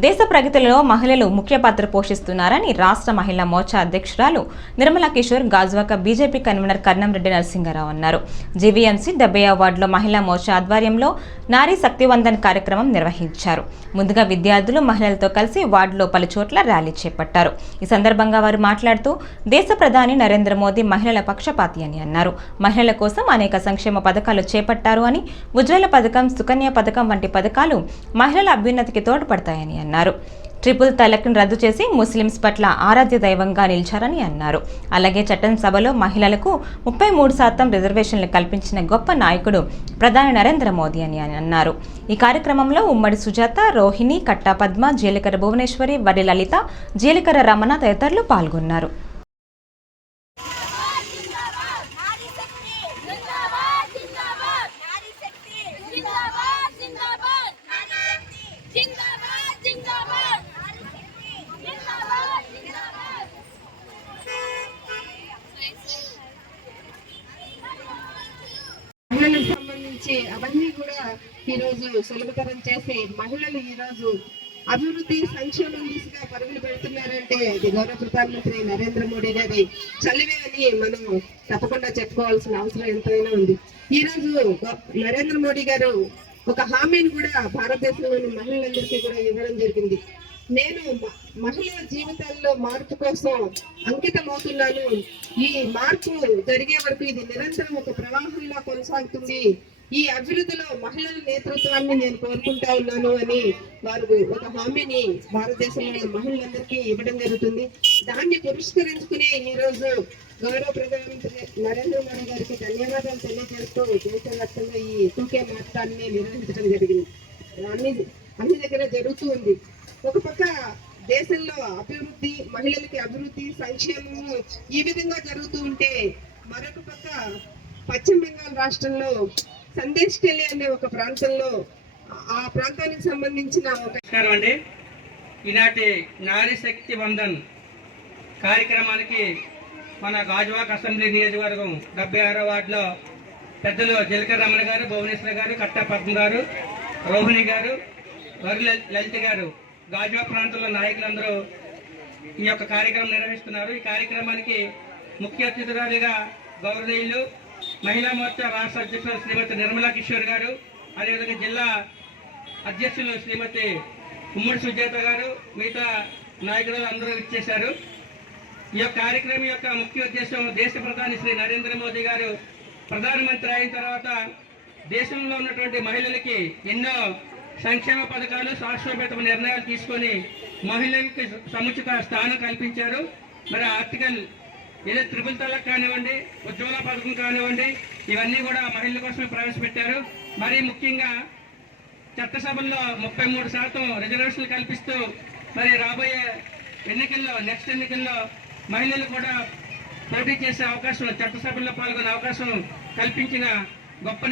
దేశ ప్రగతిలో మహిళలు ముఖ్య పాత్ర పోషిస్తున్నారని రాష్ట్ర మహిళా మోర్చా అధ్యక్షురాలు నిర్మలా కిషోర్ గాజువాక బీజేపీ కన్వీనర్ కర్నంరెడ్డి నరసింహారావు అన్నారు. జీవీఎంసీ 70వ వార్డులో మహిళా మోర్చా ఆధ్వర్యంలో నారీ శక్తివందన్ కార్యక్రమం నిర్వహించారు. ముందుగా విద్యార్థులు మహిళలతో కలిసి వార్డులో పలు చోట్ల ర్యాలీ చేపట్టారు. ఈ సందర్భంగా వారు మాట్లాడుతూ దేశ ప్రధాని నరేంద్ర మోదీ మహిళల పక్షపాతి అని అన్నారు. మహిళల కోసం అనేక సంక్షేమ పథకాలు చేపట్టారు అని, ఉజ్వల పథకం, సుకన్య పథకం వంటి పథకాలు మహిళల అభ్యున్నతికి తోడ్పడతాయని అన్నారు. ట్రిపుల్ తలాక్ను రద్దు చేసి ముస్లింస్ పట్ల ఆరాధ్య దైవంగా నిలిచారని అన్నారు. అలాగే చట్టసభలో మహిళలకు 33% రిజర్వేషన్లు కల్పించిన గొప్ప నాయకుడు ప్రధాని నరేంద్ర మోదీ అని అన్నారు. ఈ కార్యక్రమంలో ఉమ్మడి సుజాత, రోహిణి, కట్టా పద్మ, జీలకర్ర భువనేశ్వరి, వరి లలిత, జీలకర్ర రమణ తదితరులు పాల్గొన్నారు. మహిళలకు సంబంధించి అవన్నీ కూడా ఈరోజు సులభతరం చేసి మహిళలు ఈరోజు అభివృద్ధి సంక్షేమం దిశగా పరుగులు పెడుతున్నారంటే అది గౌరవ ప్రధానమంత్రి నరేంద్ర మోడీ గారి చలివే అని మనం తప్పకుండా చెప్పుకోవాల్సిన అవసరం ఎంతైనా ఉంది. ఈ రోజు నరేంద్ర మోడీ గారు ఒక హామీని కూడా భారతదేశంలోని మహిళలందరికీ కూడా ఇవ్వడం జరిగింది. నేను మహిళల జీవితాల్లో మార్పు కోసం అంకితమవుతున్నాను. ఈ మార్పు జరిగే వరకు ఇది నిరంతరం ఒక ప్రవాహంలా కొనసాగుతుంది. ఈ అభివృద్ధిలో మహిళల నేతృత్వాన్ని నేను కోరుకుంటా ఉన్నాను అని వారు ఒక హామీని భారతదేశంలోని మహిళలందరికీ ఇవ్వడం జరుగుతుంది. దాన్ని పురస్కరించుకుని ఈ రోజు గౌరవ ప్రధానమంత్రి నరేంద్ర మోడీ గారికి ధన్యవాదాలు తెలియజేస్తూ దేశవ్యాప్తంగా ఈ టూకే మార్చాన్ని నిర్వహించడం జరిగింది. అన్ని దగ్గర జరుగుతూ ఉంది. ఒక పక్క దేశంలో అభివృద్ధి, మహిళలకి అభివృద్ధి, సంక్షేమము ఈ విధంగా జరుగుతూ ఉంటే మరొక పక్క పశ్చిమ బెంగాల్ రాష్ట్రంలో సందేశ్ కెలి అనే ఒక ప్రాంతంలో ఆ ప్రాంతానికి సంబంధించిన ఈనాటి నారీ శక్తి వందన్ కార్యక్రమానికి మన గాజువాక అసెంబ్లీ నియోజకవర్గం 76వ వార్డులో పెద్దలు జీలకర్ర రమణ గారు, భువనేశ్వర్ గారు, కట్టా పద్మ గారు, రోహిణి గారు, వరి లలిత గారు, గాజువాక ప్రాంతంలో నాయకులందరూ ఈ యొక్క కార్యక్రమం నిర్వహిస్తున్నారు. ఈ కార్యక్రమానికి ముఖ్య అతిథురాలుగా గౌరవనీయులు మహిళా మోర్చా రాష్ట్ర అధ్యక్షులు శ్రీమతి నిర్మలా కిషోర్ గారు, అదేవిధంగా జిల్లా అధ్యక్షులు శ్రీమతి ఉమ్మడి సుజాత గారు, మిగతా నాయకులు అందరూ ఇచ్చేశారు. ఈ యొక్క కార్యక్రమం యొక్క ముఖ్య ఉద్దేశం దేశ ప్రధాని శ్రీ నరేంద్ర మోదీ గారు ప్రధానమంత్రి అయిన తర్వాత దేశంలో ఉన్నటువంటి మహిళలకి ఎన్నో సంక్షేమ పథకాలు, శాశ్వత నిర్ణయాలు తీసుకొని మహిళలకు సముచిత స్థానం కల్పించారు. మరి ఆర్టికల్ ఏదో ట్రిపుల్ తలాక్ కానివ్వండి, ఉజ్వల పథకం కానివ్వండి, ఇవన్నీ కూడా మహిళల కోసమే ప్రవేశపెట్టారు. మరి ముఖ్యంగా చట్టసభల్లో 33% రిజర్వేషన్లు కల్పిస్తూ మరి రాబోయే ఎన్నికల్లో, నెక్స్ట్ ఎన్నికల్లో మహిళలు కూడా పోటీ చేసే అవకాశం, చట్టసభల్లో పాల్గొనే అవకాశం కల్పించిన గొప్ప